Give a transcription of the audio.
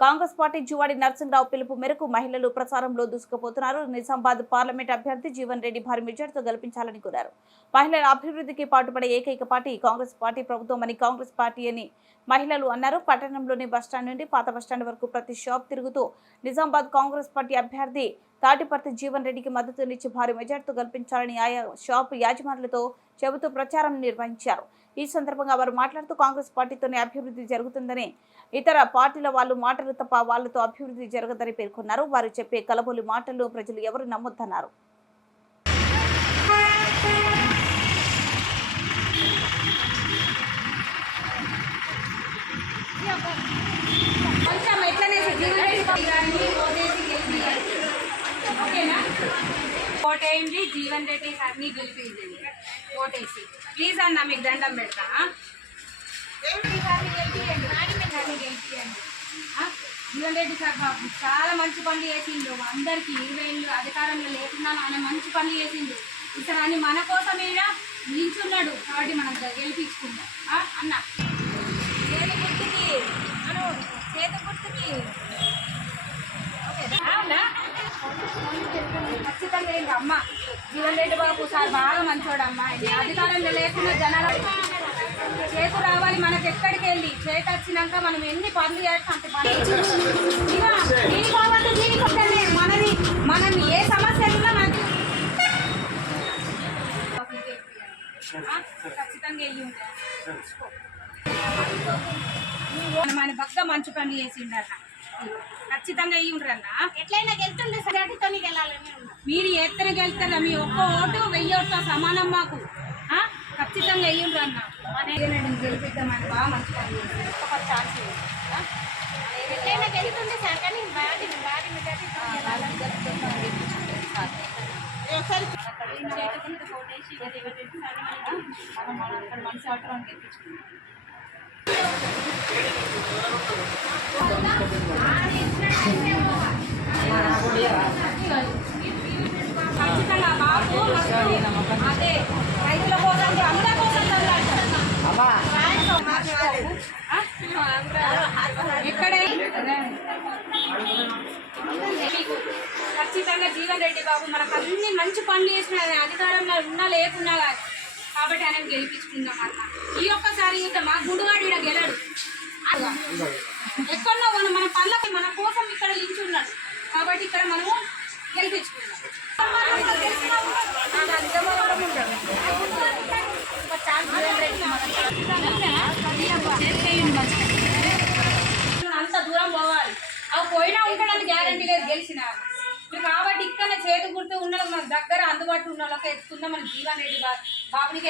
Congress party Juvadi Narasimharao పిలుపు మేరకు మహిళలు ప్రచారంలో దూసుకుపోతున్నారు. నిజామాబాద్ పార్లమెంట్ అభ్యర్థి జీవన్ రెడ్డి భారీ మెజార్టీతో గెలిపించాలని కోరారు. మహిళల అభివృద్ధికి పాటుపడే ఏకైక పార్టీ కాంగ్రెస్ పార్టీ ప్రభుత్వం అని కాంగ్రెస్ పార్టీ అని మహిళలు అన్నారు. పట్టణంలోని బస్టాండ్ నుండి పాత బస్టాండ్ వరకు ప్రతి షాప్ తిరుగుతూ నిజామాబాద్ కాంగ్రెస్ పార్టీ అభ్యర్థి తాటిపర్తి జీవన్ రెడ్డికి మద్దతునిచ్చి భారీ మెజార్టీతో గెలిపించాలని ఆయా షాపు యాజమానులతో చెబుతూ ప్రచారం నిర్వహించారు. ఈ సందర్భంగా వారు మాట్లాడుతూ కాంగ్రెస్ పార్టీతోనే అభివృద్ధి జరుగుతుందని ఇతర పార్టీల వాళ్ళు మాటలు తప్ప వాళ్ళతో అభివృద్ధి జరగదని పేర్కొన్నారు. వారు చెప్పే కలబోలి మాటలు ప్రజలు ఎవరు నమ్మొద్దన్నారు కొంచెం ఎట్లనే జీవన్ రెడ్డి బాబు గారిని ఓటేసి గెలిపియండి. ఓకేనా ఓటేయండి జీవన్ రెడ్డి సార్ని గెలిపించండి ఓటేసి. ప్లీజ్ అన్న మీకు దండం పెడతా? జీవన్ రెడ్డి సార్ బాబు చాలా మంచి పనులు చేసిండు. అందరికి ఇరవై ఏళ్ళు అధికారంలో లేకుండా ఆయన మంచి పనులు చేసిండు. అని మన కోసం ఈడ నిల్చున్నాడు. కాబట్టి మనం గెలిపించుకుందాం. ఖచ్చితంగా ఏంటి అమ్మ? జీవన్ రెడ్డి బాబు సార్ బాగా మంచోడు అమ్మ అధికారంలో లేకుండా జనాలు చేతు రావాలి మనకి ఎక్కడికి వెళ్ళి చేతి వచ్చినాక మనం ఎన్ని పనులు చేస్తాం మనది. మనం ఏ సమస్య మనకి ఖచ్చితంగా వెళ్ళి ఉంటాయి మంచి ఆయన బగ్గ పనులు చేసిండ ఖచ్చితంగా ఉండరన్న ఎట్లయినా గెలుతుండే ఉన్నా మీరు ఎత్తన గెలుస్తారా? మీ ఒక్క ఓటు వెయ్యి ఓటుతో సమానం మాకు? ఖచ్చితంగా అయ్యి ఉండరన్న గెలిపిద్దామని బాగా మంచి పని చేసిండు. ఒక ఛాన్స్? ఎట్లయినా గెలుతుండే సార్ కానీ ఒకసారి మనం, అక్కడ మనసు ఆటం ఖచ్చితంగా జీవన్ రెడ్డి బాబు మనకు అన్ని మంచి పనులు చేసిన అధికారంలో ఉన్నా లేకున్నా కానీ కాబట్టి ఆయన గెలిపించుకుందాం అన్నమాట ఈ ఒక్కసారి ఇంకా మా గుడివాడు ఇక్కడ గెలడు. ఎక్కడో మనం మన పనులకి మన కోసం ఇక్కడ నిల్చున్నాడు. కాబట్టి ఇక్కడ మనము గెలిపించుకుందాం. అంత దూరం పోవాలి. అవి పోయినా ఉంటాడని గ్యారంటీ లేదు గెలిచినా. కాబట్టి ఇక్కడ చేతి గుర్తు ఉన్న మన దగ్గర అందుబాటులో ఉన్న వాళ్ళకి ఎత్తుకుందాం మన జీవన్ రెడ్డి బా- బాబుని